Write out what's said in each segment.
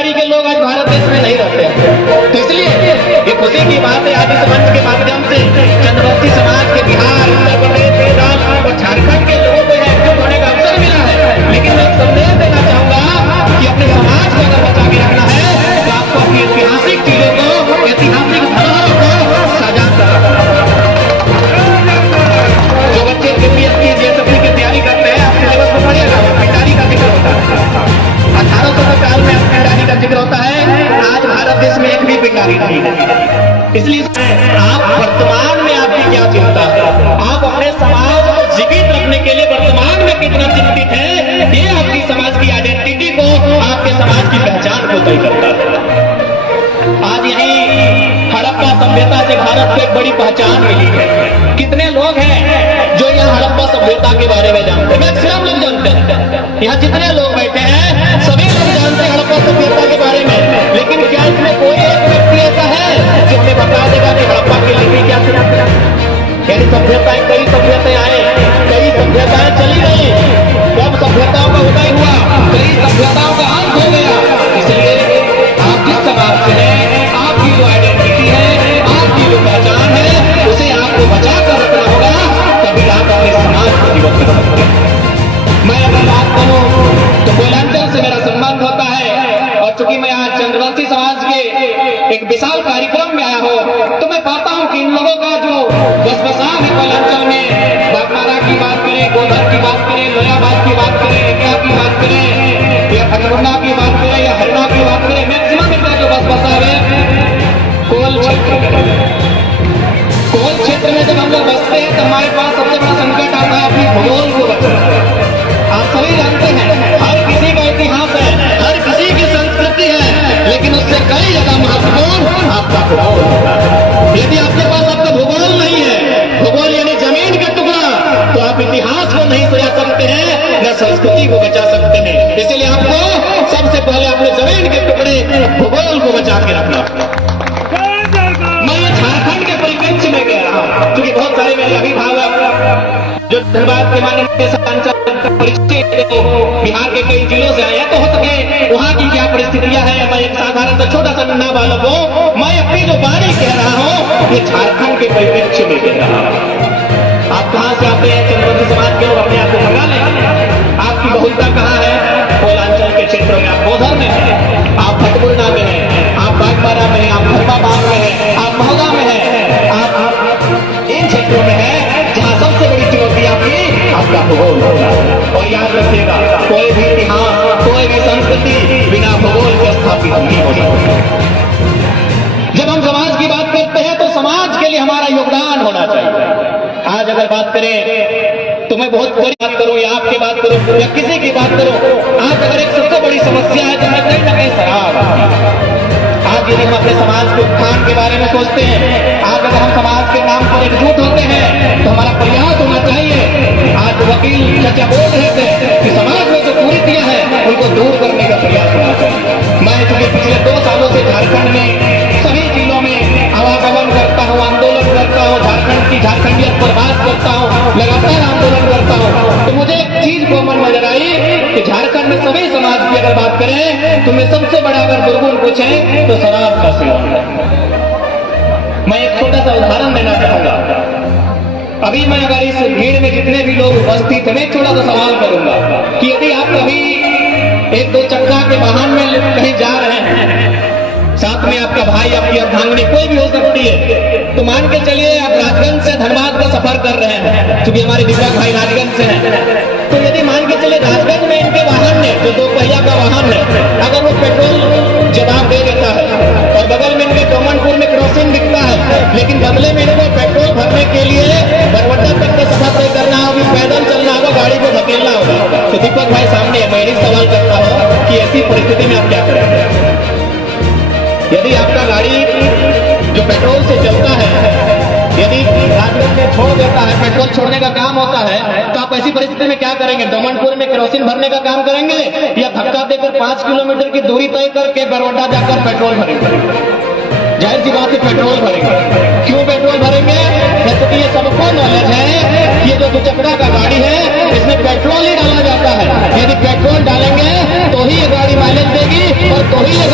के लोग आज भारत देश में नहीं रहते हैं। तो इसलिए ये खुशी की बात है आज इस मंच के माध्यम से चंद्रवंशी समाज के बिहार, उत्तर प्रदेश, बिहार और झारखंड के लोगों को एकजुट होने का अवसर मिला है। लेकिन मैं एक संदेश देना चाहूंगा कि अपने समाज को अगर बचा के रखना है तो आपको अपनी ऐतिहासिक चीजों को, ऐतिहासिक धरोहरों को साझा करना है। जो बच्चे यूपीएससी, जेएसएससी की तैयारी करते हैं, आपके सिलेबस में पढ़िएगा, पिटारी का जिक्र होता है। 1850 में पिटारी का जिक्र होता है। आज भारत देश में एक भी पिटारी नहीं है। इसलिए आप वर्तमान में आपकी क्या चिंता है, आप अपने समाज को जीवित रखने के लिए वर्तमान में कितना चिंतित है, ये आपकी समाज की आइडेंटिटी को, आपके समाज की पहचान को तय करता है। आज यही हड़प्पा सभ्यता से भारत को एक बड़ी पहचान मिली है। कितने लोग हैं जो यहाँ हड़प्पा सभ्यता के बारे में जानते हैं? मैक्सिमम लोग जानते हैं। यहाँ जितने लोग बैठे हैं सभी लोग जानते हैं हड़प्पा सभ्यता के बारे में। लेकिन क्या इसमें कोई एक व्यक्ति ऐसा है जो हमें बता देगा कि हड़प्पा की लिपि क्या थी? यानी सभ्यताएं, कई सभ्यताएं आए, कई सभ्यताएं चली गई, सब सभ्यताओं का उदय हुआ, कई सभ्यताओं का अंत हो गया। इसलिए आप जिस समाज से हैं, आपकी जो आइडेंटिटी है, आपकी जो पहचान है, उसे आपको बचा कर रखना होगा, तभी आप अपने समाज को जीवित कर सकते हैं। मैं अगर बात करूं तो कोयलांचल से मेरा संबंध होता है, और चूंकि मैं आज चंद्रवंशी समाज के एक विशाल कार्यक्रम में आया हूं, तो मैं पाता हूं कि इन लोगों का जो बसबसा है कोयलांचल में, बागमारा की बात करें, गोधर की बात करें, लोयाबाद की बात करें, एकला की बात करें, या खटमुंडा की बात करें, या हरिणा की बात करें, मैक्सिमम इनका जो बसबसा है कोल क्षेत्र। कोल क्षेत्र में जब हम लोग बसते हैं तो हमारे पास सबसे बड़ा संकट आता है अपनी भूगोल को बचाना। आप सभी जानते हैं हर किसी का इतिहास है, हर किसी की संस्कृति है, लेकिन उससे कई ज्यादा महत्वपूर्ण आपका भूगोल होता है। यदि आपके पास आपका भूगोल नहीं है, भूगोल यानी जमीन का टुकड़ा, तो आप इतिहास को नहीं सजा सकते हैं, न संस्कृति को बचा सकते हैं। इसलिए आपको सबसे पहले अपने जमीन के टुकड़े भूगोल को बचा के रखना। मैं ये झारखंड के परिप्रेक्ष्य में कह रहा हूँ, क्योंकि बहुत सारे मेरे अभिभावक जो धनबाद के माननीय सांसद बिहार के कई जिलों से आए, तो हो सके वहाँ की क्या परिस्थितियां हैं। मैं एक साधारण सा छोटा सा नन्हा बालक हूँ, मैं अपनी जो बाणी कह रहा हूँ ये झारखंड के परिप्रेक्ष्य में कह रहा हूँ। आप कहाँ से आते हैं? चंद्रवंशी समाज के लोग अपने आप को भगा लें। आपकी बहुलता कहाँ है? कोयलांचल के क्षेत्र में, आप गोधर में हैं, आप खटमुंडा में हैं, आप बागमारा में हैं, आप धर्माबाद में हैं, आप महोदा में हैं, आप इन क्षेत्रों में हैं जहाँ सबसे बड़ी चुनौती आपका भूगोल होगा। और याद रखिएगा, कोई भी इतिहास, कोई भी संस्कृति बिना भूगोल के स्थापित नहीं हो सकती। जब हम समाज की बात करते हैं तो समाज के लिए हमारा योगदान होना चाहिए। आज अगर बात करें तो मैं बहुत बड़ी बात करूं या आपकी बात करूं या किसी की बात करूं, आज अगर एक सबसे बड़ी समस्या है तो मैं कहीं ना कहीं शराब। आज यदि हम अपने समाज के उत्थान के बारे में सोचते हैं, आज अगर हम समाज के नाम पर एकजुट होते हैं तो हमारा प्रयास होना चाहिए। आज वकील चाचा बोल रहे थे कि समाज में जो कुरीतियां हैं उनको दूर करने का प्रयास होना चाहिए। मैं चूंकि पिछले 2 सालों से झारखंड में सभी जिलों में आवागमन करता हूँ, आंदोलन करता हूँ, झारखंड की झारखंडियत पर बात करता हूँ, लगातार आंदोलन करता हूँ, तो मुझे एक चीज कॉमन नजर आई कि झारखंड में सभी समाज की अगर बात करें तो मैं सबसे बड़ा अगर दुर्गुण पूछें तो शराब का सेवन है। मैं एक छोटा सा उदाहरण देना चाहूंगा। अभी मैं अगर इस भीड़ में जितने भी लोग उपस्थित हैं, मैं छोटा सा सवाल करूंगा कि यदि आप कभी 1-2 चक्का के वाहन में कहीं जा रहे हैं, साथ में आपका भाई, आपकी अर्धांगिनी कोई भी हो सकती है, तो मान के चलिए आप राजगंज से धनबाद का सफर कर रहे हैं, क्योंकि हमारे दीपक भाई राजगंज से हैं। तो यदि मान के चलिए राजगंज में इनके वाहन में जो 2 पहिया का वाहन है, अगर वो पेट्रोल जवाब दे देता है और बगल में इनके डोमनपुर में क्रॉसिंग दिखता है, लेकिन बदले में इनको पेट्रोल भरने के लिए बरवड्डा तक का सफर तय करना होगा, पैदल चलना होगा, गाड़ी को धकेलना होगा, तो दीपक भाई सामने मैं ही सवाल करता हूँ कि ऐसी परिस्थिति में आप क्या करेंगे? यदि आपका गाड़ी जो पेट्रोल से चलता है, यदि राजगंज में छोड़ देता है, पेट्रोल छोड़ने का काम होता है, तो आप ऐसी परिस्थिति में क्या करेंगे? डोमनपुर में केरोसिन भरने का काम करेंगे या धक्का देकर 5 किलोमीटर की दूरी तय करके बरवड्डा जाकर पेट्रोल भरेंगे? जाहिर सी बात है पेट्रोल भरेंगे। क्यों पेट्रोल भरेंगे? क्योंकि ये सबको नॉलेज है कि ये जो 2 चक्का का गाड़ी है इसमें पेट्रोल ही डाला जाता है। यदि पेट्रोल डालेंगे तो ही ये गाड़ी माइलेज देगी और तो ही ये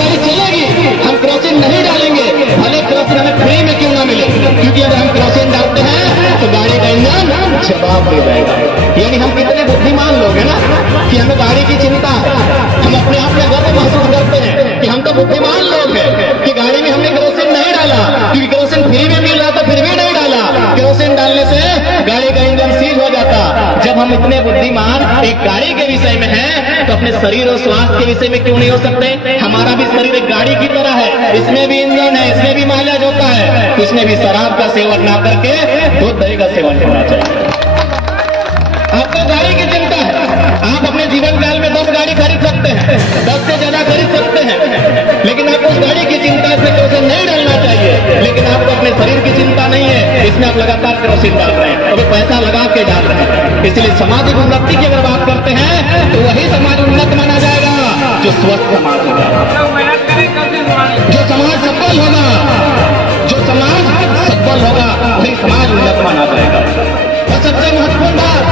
इतने बुद्धिमान एक गाड़ी के विषय में है, तो अपने शरीर और स्वास्थ्य के विषय में क्यों नहीं हो सकते? हमारा भी शरीर एक गाड़ी की तरह है, इसमें भी इंजन है, इसमें भी माइलेज होता है, तो इसमें भी शराब का सेवन ना करके दूध दही का सेवन करना चाहिए। आपको गाड़ी की चिंता है, आप अपने जीवन काल में 10 गाड़ी खरीद सकते हैं, 10 से ज्यादा खरीद सकते हैं, लेकिन आपको उस गाड़ी की चिंता इसमें केरोसिन नहीं डालना चाहिए। लेकिन आपको अपने शरीर की चिंता नहीं है, इसमें आप लगातार केरोसिन डाल रहे हैं, तो पैसा लगा के डाल रहे हैं। इसलिए सामाजिक उन्नति की अगर बात करते हैं तो वही समाज उन्नत माना जाएगा जो स्वस्थ समाज होगा, जो समाज सफल होगा, जो समाज सफल होगा वही समाज उन्नत माना जाएगा। और सबसे महत्वपूर्ण बात,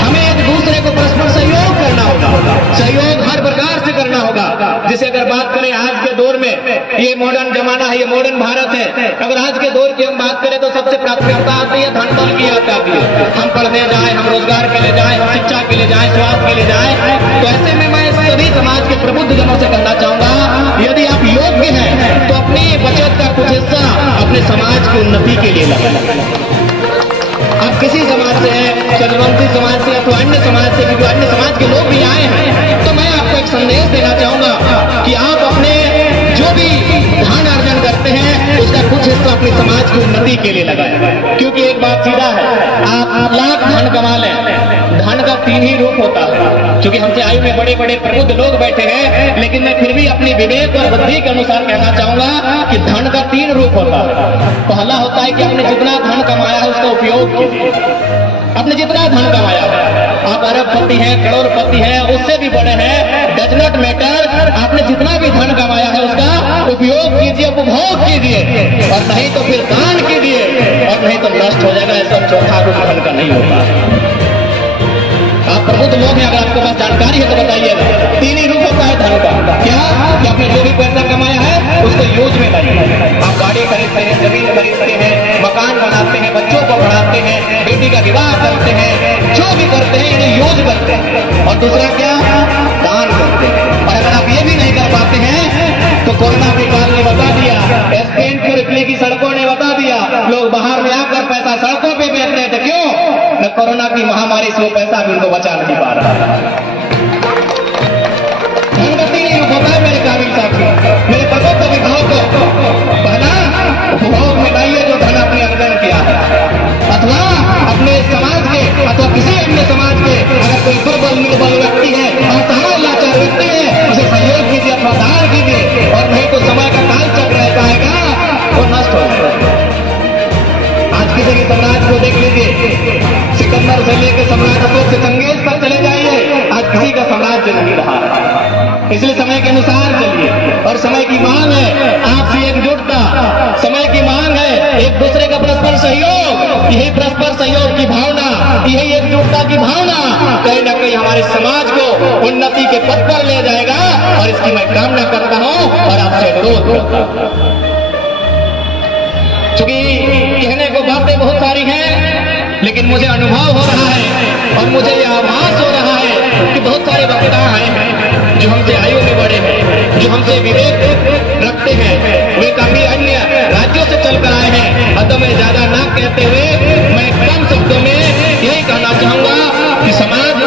हमें एक दूसरे को परस्पर सहयोग करना होगा, सहयोग हर प्रकार से करना होगा। जैसे अगर बात करें आज के दौर में, ये मॉडर्न जमाना है, ये मॉडर्न भारत है, अगर आज के दौर की हम बात करें तो सबसे प्राथमिकता आती है धन बल की आती है। हम पढ़ने जाए, हम रोजगार के लिए जाए, हम शिक्षा के लिए जाए, स्वास्थ्य के लिए जाए, तो ऐसे में मैं सभी समाज के प्रबुद्ध जनों से कहना चाहूंगा, यदि आप योग्य हैं तो अपनी बचत का कुछ हिस्सा अपने समाज की उन्नति के लिए लगाएं। आप किसी समाज से हैं, चंद्रवंशी समाज से अथवा अन्य समाज से, क्योंकि अन्य समाज के लोग भी आए हैं, तो मैं आपको एक संदेश देना चाहूंगा कि आप अपने जो भी धन अर्जन करते हैं उसका कुछ हिस्सा अपने समाज की उन्नति के लिए लगाएं। क्योंकि एक बात सीधा है, आप लाख धन कमा लें, धन का 3 ही रूप होता है। क्योंकि हमसे आयु में बड़े बड़े प्रबुद्ध लोग बैठे हैं, लेकिन मैं फिर भी अपनी विवेक और बुद्धि के अनुसार कहना चाहूंगा कि धन का 3 रूप होता है। पहला होता है कि आपने जितना धन कमाया है उसका उपयोग कीजिए। आपने जितना धन कमाया है, आप अरबपति हैं, करोड़पति हैं, उससे भी बड़े हैं, डज नॉट मैटर, आपने जितना भी धन कमाया है उसका उपयोग कीजिए, उपभोग कीजिए, और नहीं तो फिर दान कीजिए, और नहीं तो नष्ट हो जाएगा। ऐसा चौथा रूप धन का नहीं होता। आप प्रबुद्ध लोग हैं, अगर आपके पास जानकारी है तो बताइएगा। 3 ही रूप होता है धन का। क्या? कि आपने जो भी पैसा कमाया है उसको यूज में लाइए। आप गाड़ी खरीदते हैं, जमीन खरीदते हैं, मकान बनाते हैं, बच्चों को पढ़ाते हैं, बेटी का विवाह करते हैं, जो भी करते हैं इन्हें यूज करते हैं। और दूसरा क्या? दान करते हैं। और अगर आप ये भी नहीं कर पाते हैं तो कोरोना के काल ने बता दिया, स्पेन और इटली की सड़कों ने बता दिया, लोग बाहर में आकर पैसा सड़कों पे बेच रहे थे। क्यों? न कोरोना की महामारी से वो पैसा भी उनको बचा नहीं पा रहा था। धनगति नहीं होता है मेरे काबिल साथी, मेरे प्रबुद्ध अभिभावकों, पहला उपभोग में लाइए जो धन आपने अर्जन किया है, अथवा अपने समाज के अथवा किसी अन्य समाज के अगर कोई प्रबल निर्बल व्यक्ति है, असहाय लाचार व्यक्ति है, उसे सहयोग कीजिए अथवा दान कीजिए। और नहीं तो समय का काल चक्र ऐसा आएगा वो नष्ट हो जाएगा। आज किसी भी सम्राट को देख लीजिए, सिकंदर से लेकर सम्राट अशोक से चंगेज तक चले जाइए, आज किसी का साम्राज्य नहीं रहा है। इसलिए समय के अनुसार चलिए। और समय की मांग है आपसी एकजुटता, समय की मांग है एक दूसरे का परस्पर सहयोग। यही परस्पर सहयोग की भावना, यही एकजुटता की भावना कहीं ना कहीं हमारे समाज को उन्नति के पथ पर ले जाएगा। और इसकी मैं कामना करता हूं और आपसे अनुरोध करता हूं। चूंकि कहने को बातें बहुत सारी हैं, लेकिन मुझे अनुभव हो रहा है और मुझे यह आभास हो रहा है कि बहुत सारे वक्ता आए हैं जो हमसे आयु में बड़े हैं, जो हमसे विवेक रखते हैं, वे काफी अन्य राज्यों से चलकर आए हैं। अतः मैं ज्यादा ना कहते हुए मैं कम शब्दों में यही कहना चाहूंगा कि समाज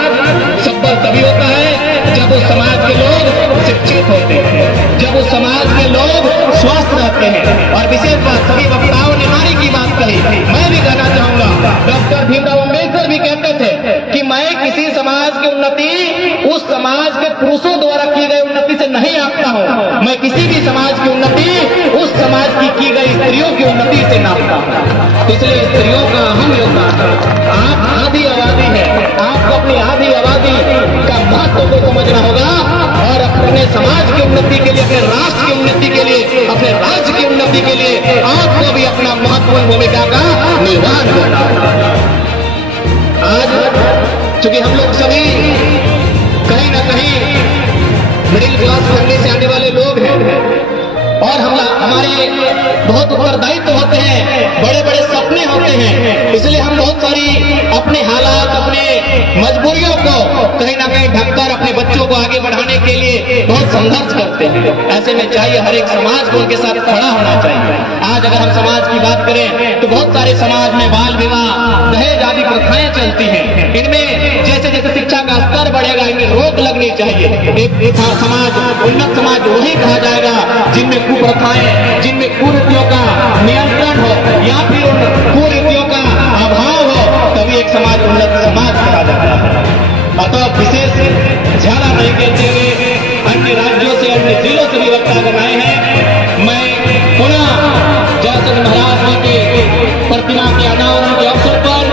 सफल तभी होता है जब उस समाज के लोग शिक्षित होते हैं, जब उस समाज के लोग स्वस्थ रहते हैं। और विशेष बात, सभी वक्ताओं ने नारी की बात कही, मैं भी कहना चाहूंगा, डॉक्टर भीमराव अम्बेडकर भी कहते थे कि मैं किसी समाज की उन्नति उस समाज के पुरुषों द्वारा की गई उन्नति से नहीं आंकता हूं, मैं किसी भी समाज की उन्नति उस समाज की गई स्त्रियों की उन्नति से नापता हूं। इसलिए स्त्रियों का अहम योगदान है। आप आधी आबादी है, आपको अपनी आधी आबादी का महत्व को समझना होगा और अपने समाज की उन्नति के लिए, अपने राष्ट्र की उन्नति के लिए, अपने राज्य की उन्नति के लिए आपको भी अपना महत्वपूर्ण भूमिका का निर्वहन करना होगा। आज चूंकि हम लोग सभी कहीं ना कहीं मिडिल क्लास फैमिली से आने वाले लोग हैं और हमारे बहुत उत्तरदायित्व होते हैं, बड़े बड़े सपने होते हैं। इसलिए हम बहुत सारी अपने हालात, अपने मजबूरियों को कहीं ना कहीं ढककर अपने बच्चों को आगे बढ़ाने के लिए बहुत संघर्ष करते हैं। ऐसे में चाहिए हर एक समाज को उनके साथ खड़ा होना चाहिए। आज अगर हम समाज की बात करें तो बहुत सारे समाज में बाल विवाह, दहेज आदि प्रथाएं चलती हैं। इनमें जैसे जैसे शिक्षा का स्तर बढ़ेगा इनमें रोक लगनी चाहिए। एक समाज, उन्नत समाज वही कहा जाएगा जिनमें कुप्रथाएं, जिनमें कुरीतियों का नियंत्रण हो या फिर उन कुरीतियों का अभाव हो, तभी एक समाज उन्नत समाज कहा जाता है। अतः विशेष ज्यादा नहीं कहते हुए अन्य राज्यों से, अन्य जिलों से भी वक्तागण आए हैं। मैं पुनः जयचंद महाराज जी के प्रतिमा के अनावरण के अवसर पर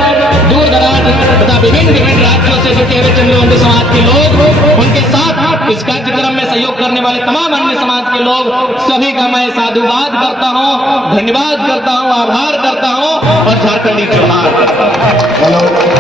दूर दराज तथा विभिन्न राज्यों से जुटे हुए चंद्रवंशी समाज के लोग, उनके साथ इस कार्यक्रम में सहयोग करने वाले तमाम अन्य समाज के लोग, सभी का मैं साधुवाद करता हूँ, धन्यवाद करता हूँ, आभार करता हूँ और झारखंडी जोहार करता हूँ।